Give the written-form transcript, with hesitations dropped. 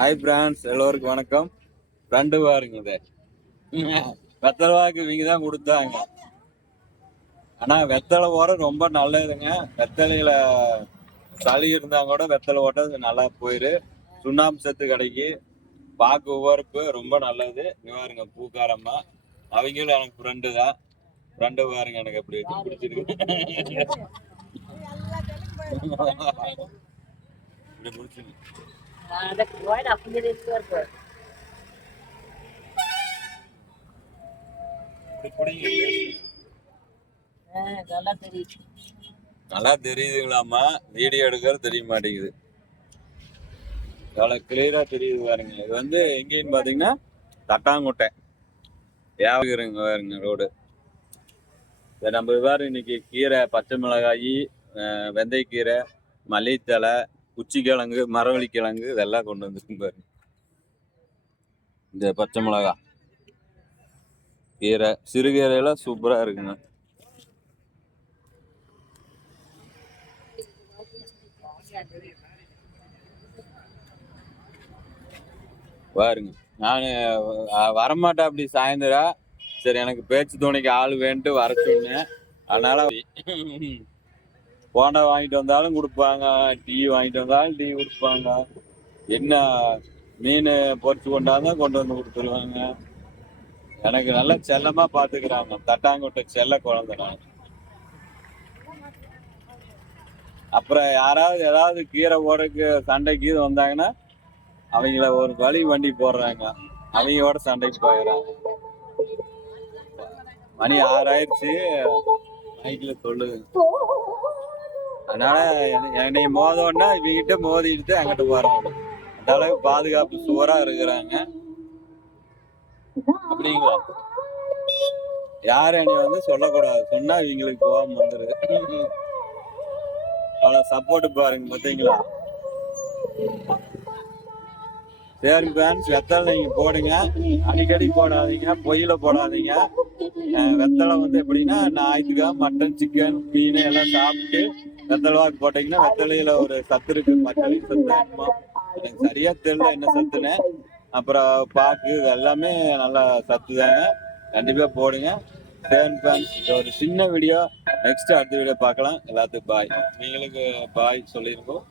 Hi France, எல்லோருக்கும் வணக்கம். Friend பாருங்க இதை வெத்தலைவாக்கு இவங்க தான் கொடுத்தாங்க. ஆனால் வெத்தலை ஓட ரொம்ப நல்லதுங்க. வெத்தலையில சளி இருந்தா கூட வெத்தலை ஓட்ட நல்லா போயிரு. சுண்ணாம்பு சத்து கிடைக்கி. பாக்கு உவர்ப்பு ரொம்ப நல்லது. பாருங்க பூக்காரம்மா, அவங்களும் எனக்கு ஃப்ரெண்டு தான். ஃப்ரெண்டு பாருங்க, எனக்கு எப்படி பிடிச்சிருக்கு. இப்படி பிடிச்சிருக்கு. நல்லா தெரியுதுங்களாமா? வீடியோ எடுக்கிறது தெரிய மாட்டேங்குது. எவ்வளவு கிளியரா தெரியுது பாருங்க. இது வந்து எங்கேன்னு பாத்தீங்கன்னா தட்டாங்குட்டை வியாபாரிங்க பாருங்க ரோடு. நம்ம பாரு இன்னைக்கு கீரை, பச்சை மிளகாய், வெந்தயக்கீரை, மல்லித்தலை, குச்சிக்கிழங்கு, மரவள்ளி கிழங்கு இதெல்லாம் கொண்டு வந்துருக்கு பாருங்க. இந்த பச்சை மிளகா, கீரை, சிறுகீரையெல்லாம் சூப்பரா இருக்குங்க. பாருங்க, நான் வரமாட்டேன் அப்படி சாயந்தரம். சரி, எனக்கு பேச்சு துணைக்கு ஆள் வேண்ட்டு வர சொன்னேன். அதனால போண்டா வாங்கிட்டு வந்தாலும் கொடுப்பாங்க, டீ வாங்கிட்டு வந்தாலும் டீ கொடுப்பாங்க. என்ன மீன் பொறிச்சு கொண்டாதான் கொண்டு வந்து கொடுத்துருவாங்க. எனக்கு நல்லா செல்லமா பாத்துக்கிறாங்க. தட்டாங்குட்டை செல்ல குழந்தை நான். அப்புறம் யாராவது ஏதாவது கீரை ஓடக்கு சண்டைக்கு வந்தாங்கன்னா அவங்கள ஒரு வழி வண்டி போடுறாங்க. அவங்களோட சண்டைக்கு போயிடறாங்க. மணி 6 ஆயிடுச்சு, நைட்ல சொல்லுது. அதனால என்னை மோதோன்னா இவங்கிட்ட மோதிட்டு அங்கிட்டு போறாங்க. அந்த அளவுக்கு பாதுகாப்பு சுவரா இருக்கிறாங்க. அப்படிங்களா? யாரும் என்னை வந்து சொல்லக்கூடாது. சொன்னா இவங்களுக்கு கோபம் வந்துருது. அவ்வளவு சப்போர்ட் பாருங்க, பார்த்தீங்களா? சரி ஃபேன்ஸ், வெத்தலை நீங்க போடுங்க. அடிக்கடி போடாதீங்க, பொயில போடாதீங்க. வெத்தலை வந்து எப்படின்னா ஞாயிற்றுக்கிழமை மட்டன், சிக்கன், மீன் எல்லாம் சாப்பிட்டு வெத்தலை வாக்கு போட்டீங்கன்னா வெத்தலையில ஒரு சத்து இருக்கு. பச்சளி சத்து இருக்குமா, எனக்கு சரியா தெரியல என்ன சத்துன்னு. அப்புறம் பாக்கு, இது எல்லாமே நல்லா சத்து தாங்க. கண்டிப்பா போடுங்க. இது ஒரு சின்ன வீடியோ. நெக்ஸ்ட் அடுத்த வீடியோ பார்க்கலாம். எல்லாத்துக்கும் பாய். நீங்களுக்கு பாய் சொல்லியிருக்கோம்.